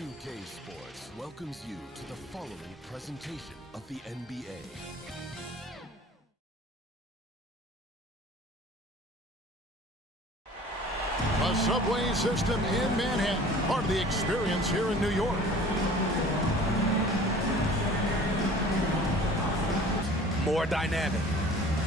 2K Sports welcomes you to the following presentation of the NBA. A subway system in Manhattan, part of the experience here in New York. More dynamic.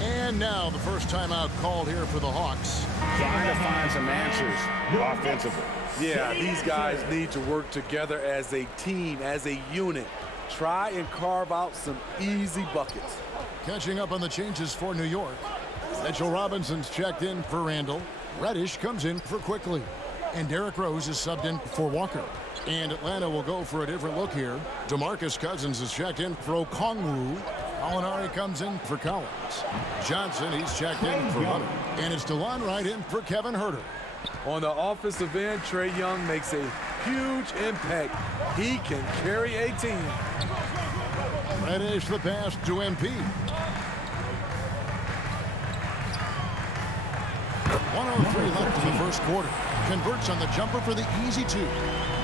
And now the first timeout called here for the Hawks. Trying to find some answers offensively. Yeah, these guys need to work together as a team, as a unit. Try and carve out some easy buckets. Catching up on the changes for New York. Mitchell Robinson's checked in for Randall. Reddish comes in for Quickly. And Derrick Rose is subbed in for Walker. And Atlanta will go for a different look here. DeMarcus Cousins is checked in for Okongwu. Gallinari comes in for Collins. Johnson, he's checked in for Hunter. And it's DeLon Wright in for Kevin Huerter. On the offensive end, Trae Young makes a huge impact. He can carry a team. Reddish the pass to MP. 1:03 left in the first quarter. Converts on the jumper for the easy two.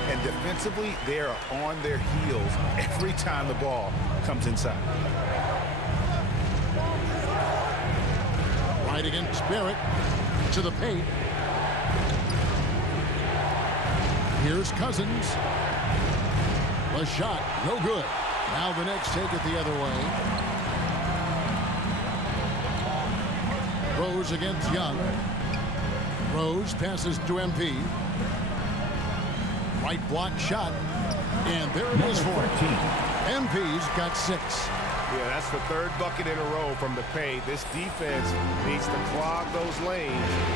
And defensively, they are on their heels every time the ball comes inside. Right against Barrett. To the paint. Here's Cousins. The shot, no good. Now the Knicks take it the other way. Rose against Young. Rose passes to MP. Right block shot. And there it is for it. MP's got 6. Yeah, that's the third bucket in a row from the paint. This defense needs to clog those lanes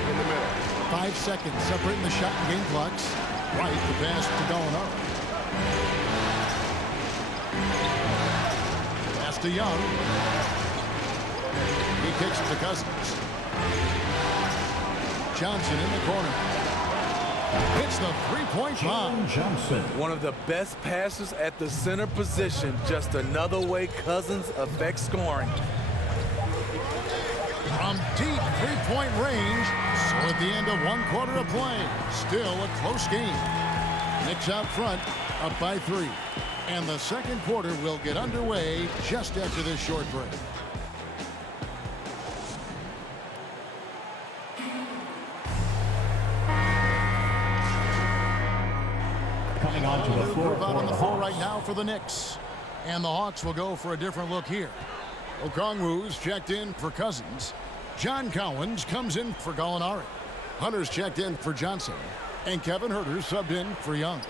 in the middle. 5 seconds separating the shot and game clocks. Right, the pass to Gallinari. Pass to Young. He kicks it to Cousins. Johnson in the corner. Hits the three-point bomb. Johnson. One of the best passes at the center position. Just another way Cousins affects scoring. From deep three-point range. So at the end of one quarter of play, still a close game. Knicks out front, up by 3. And the second quarter will get underway just after this short break. Coming onto the floor out on the floor right Hawks. now for the Knicks. And the Hawks will go for a different look here. Okongwu's checked in for Cousins. John Collins comes in for Gallinari. Hunter's checked in for Johnson. And Kevin Huerter subbed in for Young.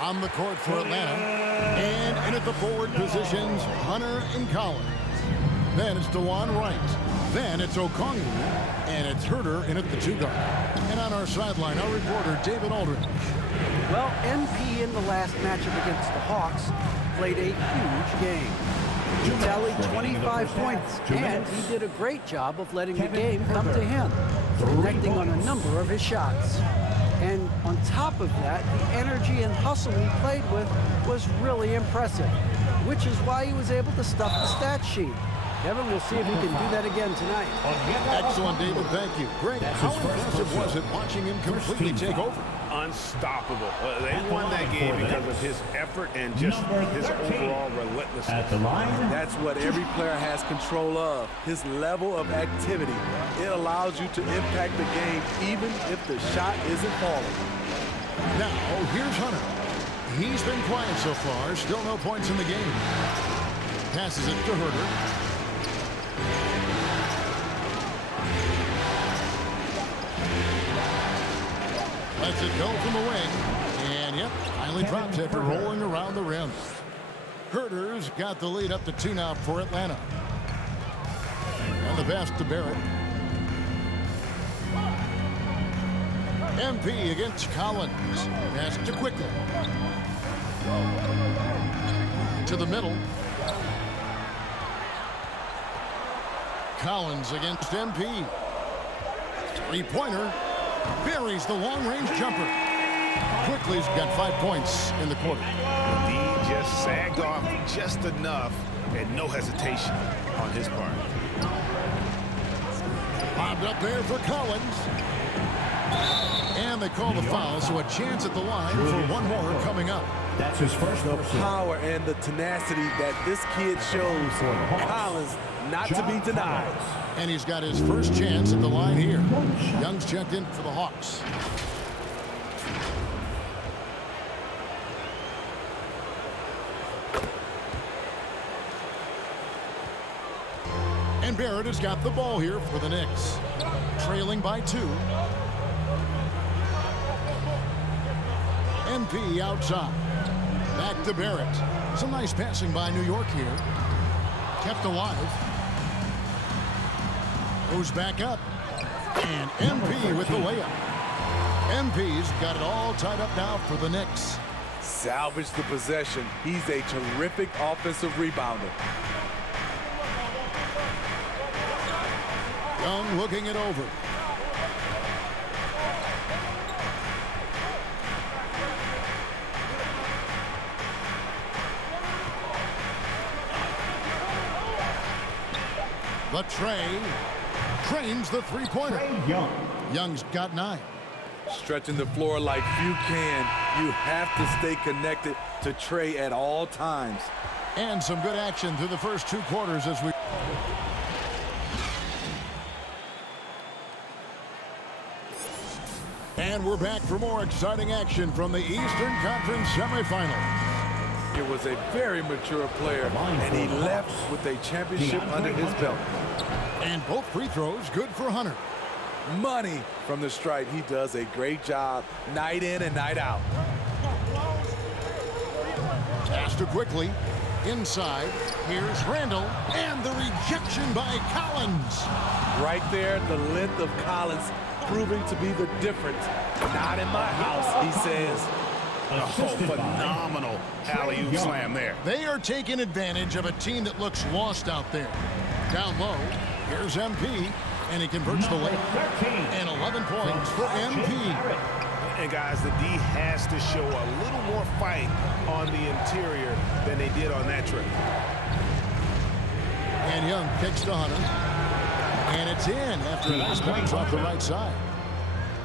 On the court for Atlanta. And in at the forward positions, Hunter and Collins. Then it's DeLon Wright. Then it's Okongwu. And it's Huerter in at the 2 guard. And on our sideline, our reporter, David Aldridge. Well, MP in the last matchup against the Hawks played a huge game. He tallied 25 points, and he did a great job of letting the game come to him, connecting on a number of his shots. And on top of that, the energy and hustle he played with was really impressive, which is why he was able to stuff the stat sheet. Kevin, we'll see if he can do that again tonight. Excellent, David. Thank you. Greg, how impressive was it watching him completely take over? Unstoppable. They won that game because of his effort and just his overall relentlessness. At the line. That's what every player has control of. His level of activity. It allows you to impact the game even if the shot isn't falling. Now, here's Hunter. He's been quiet so far. Still no points in the game. Passes it to Huerter. Lets it go from the wing. And, yep, finally drops after rolling around the rim. Huerter's got the lead up to 2 now for Atlanta. And the pass to Barrett. MP against Collins. Pass to Quickly. To the middle. Collins against MP. Three-pointer. Buries the long-range jumper. Quickly's got 5 points in the quarter. D just sagged off just enough and no hesitation on his part. Bobbed up there for Collins. And And they call the foul, so a chance at the line for one more coming up. That's his first The personal. power and the tenacity that this kid shows, Collins, not to be denied. And he's got his first chance at the line here. Young's checked in for the Hawks. And Barrett has got the ball here for the Knicks. Trailing by 2. MP outside. Back to Barrett. Some nice passing by New York here. Kept alive. Goes back up. And MP with the layup. MP's got it all tied up now for the Knicks. Salvage the possession. He's a terrific offensive rebounder. Young looking it over. The Trey trains the three-pointer. Young's got 9. Stretching the floor like few can. You have to stay connected to Trey at all times. And some good action through the first 2 quarters as we... And we're back for more exciting action from the Eastern Conference semifinal. It was a very mature player, and he left with a championship under his belt. And both free throws good for Hunter. Money from the stripe. He does a great job night in and night out. Pass to quickly. Inside. Here's Randall. And the rejection by Collins. Right there, the length of Collins proving to be the difference. Not in my house, he says. Oh, phenomenal alley-oop slam there. They are taking advantage of a team that looks lost out there. Down low, here's MP, and he converts the layup. And 11 points for MP. And guys, the D has to show a little more fight on the interior than they did on that trip. And Young kicks to Hunter. And it's in after a nice bounce off the right side.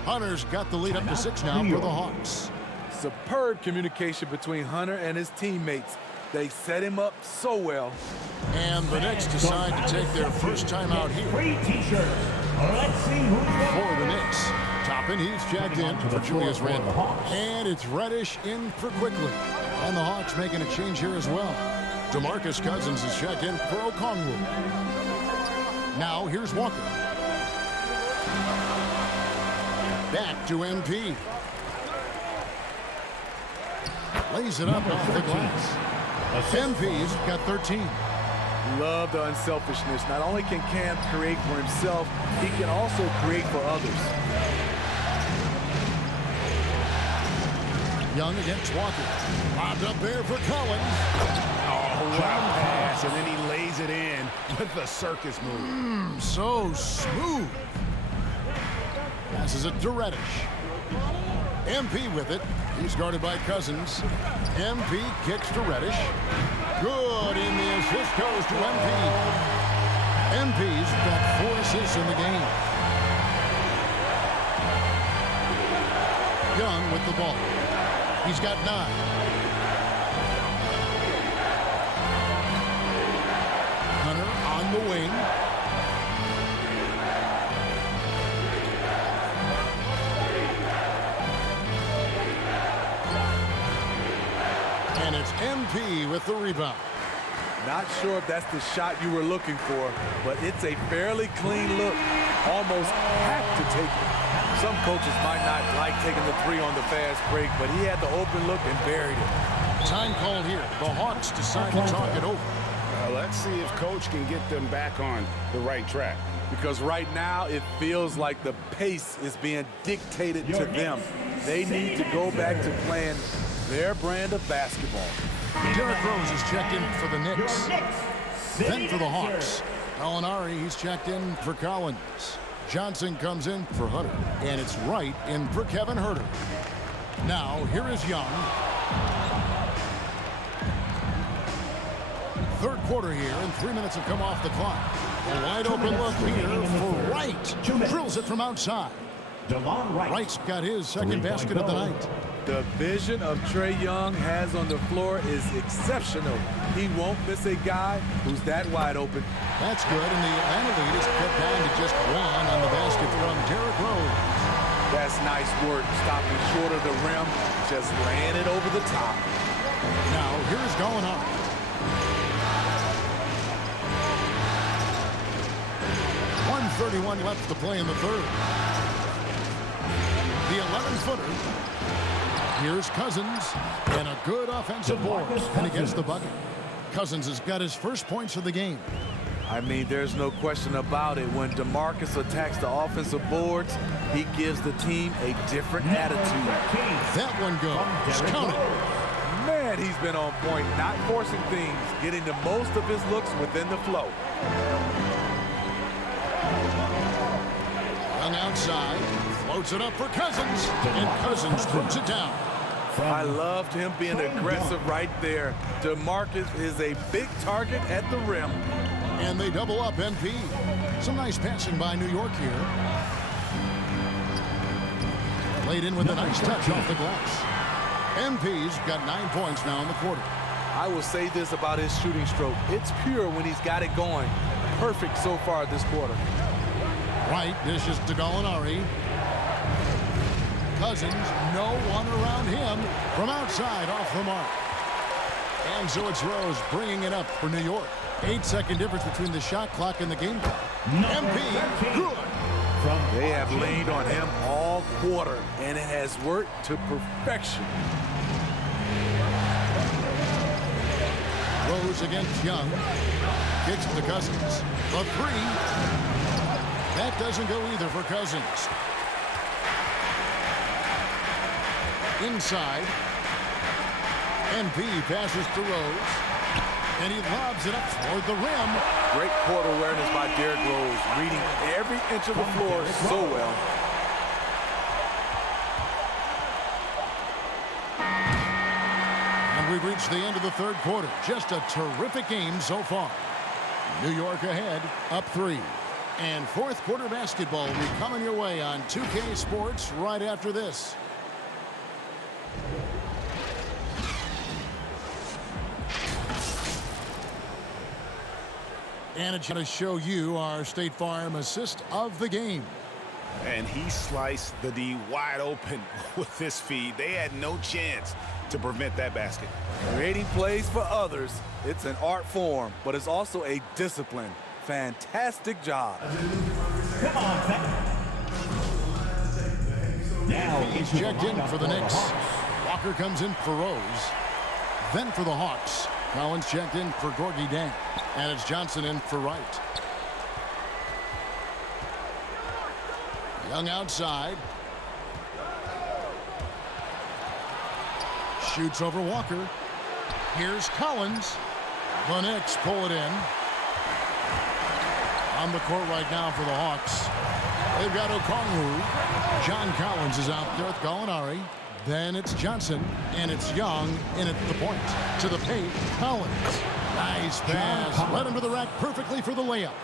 Hunter's got the lead up to 6 now for the Hawks. Superb communication between Hunter and his teammates. They set him up so well. And the Knicks decide to take their first time out here. Free t-shirts. Let's see who's For the Knicks, Toppin, he's checked in for Julius Randle. And it's Reddish in for Quickly. And the Hawks making a change here as well. DeMarcus Cousins is checked in for Okongwu. Now here's Walker. Back to MP. Lays it up off the glass. MP's got 13. Love the unselfishness. Not only can Cam create for himself, he can also create for others. Young against Walker. Lobbed up there for Collins. Oh, what a pass. And then he lays it in with the circus move. So smooth. Passes it to Reddish. MP with it. He's guarded by Cousins. MP kicks to Reddish. Good, and the assist goes to MP. MP's got 4 assists in the game. Young with the ball. He's got 9. Hunter on the wing. And it's MP with the rebound. Not sure if that's the shot you were looking for, but it's a fairly clean look. Almost have to take it. Some coaches might not like taking the 3 on the fast break, but he had the open look and buried it. Time called here. The Hawks decide to talk it over. Let's see if Coach can get them back on the right track. Because right now it feels like the pace is being dictated to them. They need to go back to playing their brand of basketball. Derrick Rose is checked in for the Knicks. Then for the Hawks. Molinari, he's checked in for Collins. Johnson comes in for Hunter. And it's Wright in for Kevin Huerter. Now, here is Young. Third quarter here, and 3 minutes have come off the clock. A wide open look here for Wright. Drills it from outside. DeLon Wright. Wright's got his second basket of the night. The vision of Trae Young has on the floor is exceptional. He won't miss a guy who's that wide open. That's good, and the Atlanta lead is cut down to just one on the basket from Derrick Rose. That's nice work, stopping short of the rim, just laying it over the top. Now, here's going on. .131 left to play in the third. The 11-footer. Here's Cousins, and a good offensive board, and he gets the bucket. Cousins has got his first points of the game. I mean, there's no question about it. When DeMarcus attacks the offensive boards, he gives the team a different attitude. That one goes. Count it. Man, he's been on point, not forcing things, getting the most of his looks within the flow. Young outside, floats it up for Cousins, and Cousins puts it down. I loved him being aggressive right there. DeMarcus is a big target at the rim. And they double up NP. Some nice passing by New York here. Laid in with a nice touch off the glass. MP's got 9 points now in the quarter. I will say this about his shooting stroke. It's pure when he's got it going. Perfect so far this quarter. Wright dishes to Gallinari. Cousins, no one around him from outside off the mark. And so it's Rose bringing it up for New York. 8-second difference between the shot clock and the game clock. MP, good. They have leaned on him all quarter, and it has worked to perfection. Rose against Young. Kicks to Cousins. The three. That doesn't go either for Cousins. Inside. NP passes to Rose. And he lobs it up toward the rim. Great court awareness by Derrick Rose, reading every inch of the floor so well. And we've reached the end of the third quarter. Just a terrific game so far. New York ahead, up 3. And fourth quarter basketball will be coming your way on 2K Sports right after this. And it's going to show you our State Farm assist of the game. And he sliced the D wide open with this feed. They had no chance to prevent that basket. Creating plays for others, it's an art form, but it's also a discipline. Fantastic job. Come on, now He's checked in for the Knicks. Walker comes in for Rose. Then for the Hawks, Collins checked in for Gorgie Deng. And it's Johnson in for Wright. Young outside. Shoots over Walker. Here's Collins. The Knicks pull it in. On the court right now for the Hawks. They've got Okongwu. John Collins is out there with Gallinari. Then it's Johnson, and it's Young in at the point. To the paint, Collins. Nice pass. Led him to the rack perfectly for the layup.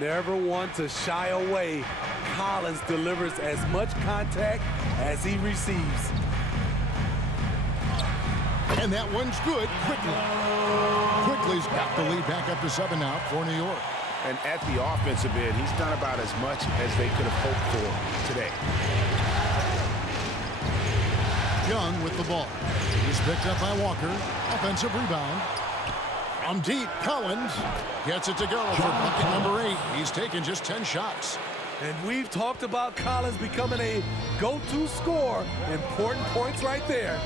Never one to shy away. Collins delivers as much contact as he receives. And that one's good quickly. Quickly's got the lead back up to 7 now for New York. And at the offensive end, he's done about as much as they could have hoped for today. Young with the ball. He's picked up by Walker. Offensive rebound. From deep, Collins gets it to go for bucket number 8. He's taken just 10 shots. And we've talked about Collins becoming a go-to scorer. Important points right there.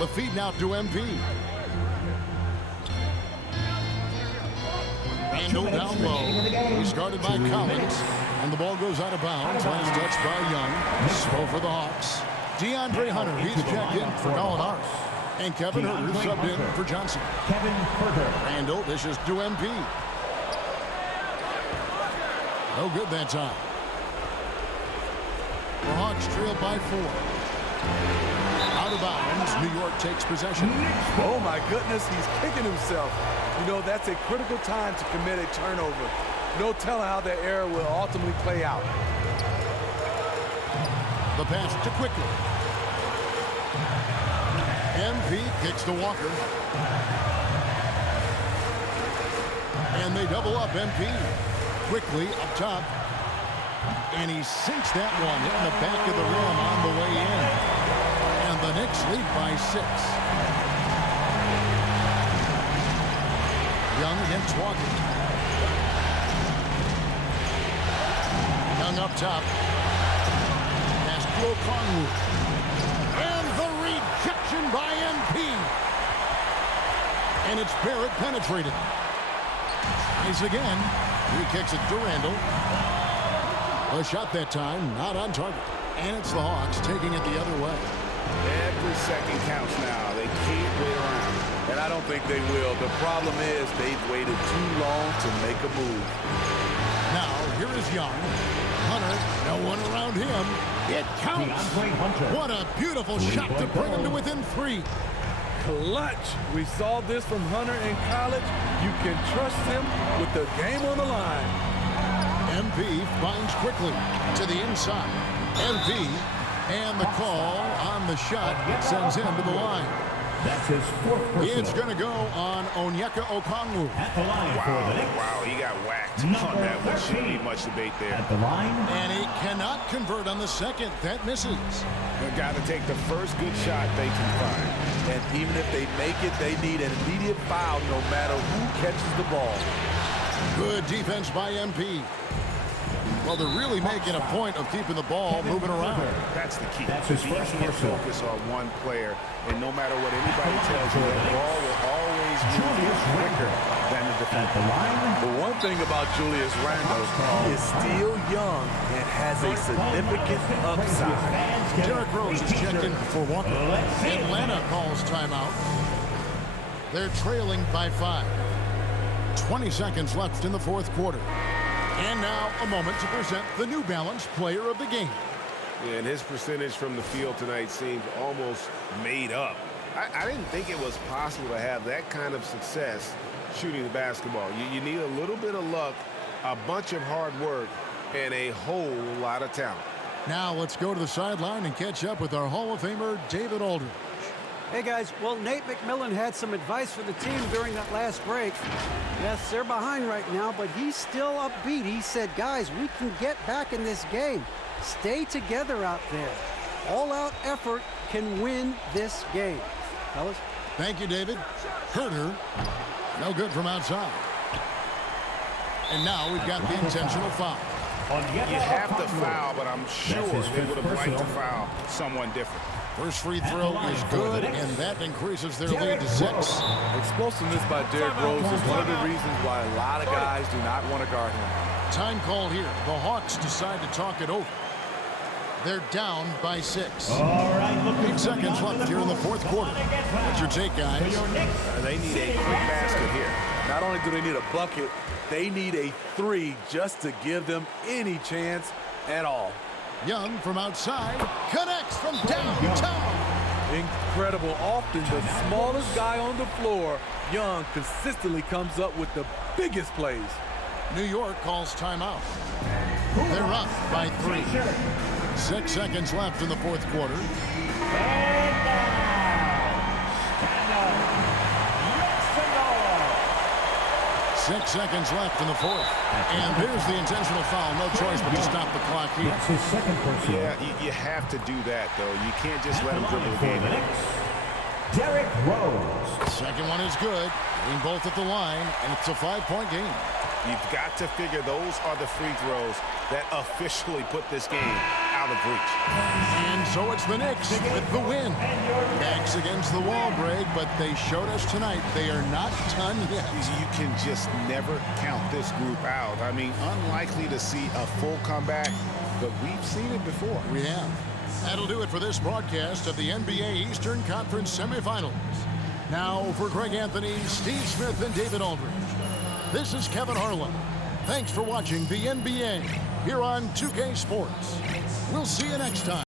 The feed now to MP. Randall down low. He's guarded by Collins. And the ball goes out of bounds. Last touch by Young. Slow for the Hawks. DeAndre Hunter, he's checked in for Gallinari. And Kevin Huerter subbed in for Johnson. Kevin Huerter. Randall dishes to MP. No good that time. The Hawks trail by 4. Out of bounds, New York takes possession. Oh my goodness, he's kicking himself. You know, that's a critical time to commit a turnover. No telling how that error will ultimately play out. The pass to Quickly. MP kicks to Walker. And they double up MP. Quickly up top. And he sinks that one in the back of the rim on the way in. And the Knicks lead by 6. Young against Walker. Young up top. Pass to Okongwu. And the rejection by MP. And it's Barrett penetrated. Tries again. He kicks it to Randall. A shot that time, not on target. And it's the Hawks taking it the other way. Every second counts now. They can't wait around. And I don't think they will. The problem is they've waited too long to make a move. Now, here is Young. Hunter, no one around him. It counts. What a beautiful shot to bring him to within 3. Clutch. We saw this from Hunter in college. You can trust him with the game on the line. MP finds Quickly to the inside. MP and the call on the shot sends him to the line. That's his 4th personal. It's going to go on Onyeka Okongwu. At the line for the Knicks. Wow, he got whacked on that one. Shouldn't be much debate there. At the line. And he cannot convert on the second. That misses. They've got to take the first good shot they can find. And even if they make it, they need an immediate foul no matter who catches the ball. Good defense by MP. Well, they're really making a point of keeping the ball moving around. That's the key. That's his You first can't personal. focus on one player, and no matter what anybody tells you, the ball will always move quicker than the At defense. the line. The one thing about Julius Randle, he is still young and has a significant upside. Derrick Rose is checked in for Walker. Atlanta calls timeout. They're trailing by 5. 20 seconds left in the 4th quarter. And now a moment to present the New Balance Player of the Game. Yeah, and his percentage from the field tonight seems almost made up. I didn't think it was possible to have that kind of success shooting the basketball. You need a little bit of luck, a bunch of hard work, and a whole lot of talent. Now let's go to the sideline and catch up with our Hall of Famer, David Aldridge. Hey, guys. Well, Nate McMillan had some advice for the team during that last break. Yes, they're behind right now, but he's still upbeat. He said, guys, we can get back in this game. Stay together out there. All-out effort can win this game. Fellas? Thank you, David. Herter, no good from outside. And now we've got the intentional foul. You have to foul, but I'm sure they would have liked to foul someone different. First free throw is good, and that increases their lead to 6. Explosiveness by Derrick Rose is one of the reasons why a lot of guys do not want to guard him. Time called here. The Hawks decide to talk it over. They're down by 6. All right, 8 seconds left here in the 4th quarter. What's your take, guys? They need a quick basket here. Not only do they need a bucket, they need a 3 just to give them any chance at all. Young from outside connects from downtown. Incredible. Often the smallest guy on the floor, Young consistently comes up with the biggest plays. New York calls timeout. They're up by 3. 6 seconds left in the 4th quarter. 6 seconds left in the 4th. And there's the intentional foul. No choice but to stop the clock here. That's his 2nd personal. Yeah, you have to do that, though. You can't just let him dribble the game. Derrick Rose. Second one is good. Getting both at the line, and it's a 5-point game. You've got to figure those are the free throws that officially put this game out of reach. And so it's the Knicks with the win. Backs against the wall, Greg, but they showed us tonight they are not done yet. You can just never count this group out. I mean, unlikely to see a full comeback, but we've seen it before. We have. That'll do it for this broadcast of the NBA Eastern Conference semifinals. Now for Greg Anthony, Steve Smith, and David Aldridge. This is Kevin Harlan. Thanks for watching the NBA here on 2K Sports. We'll see you next time.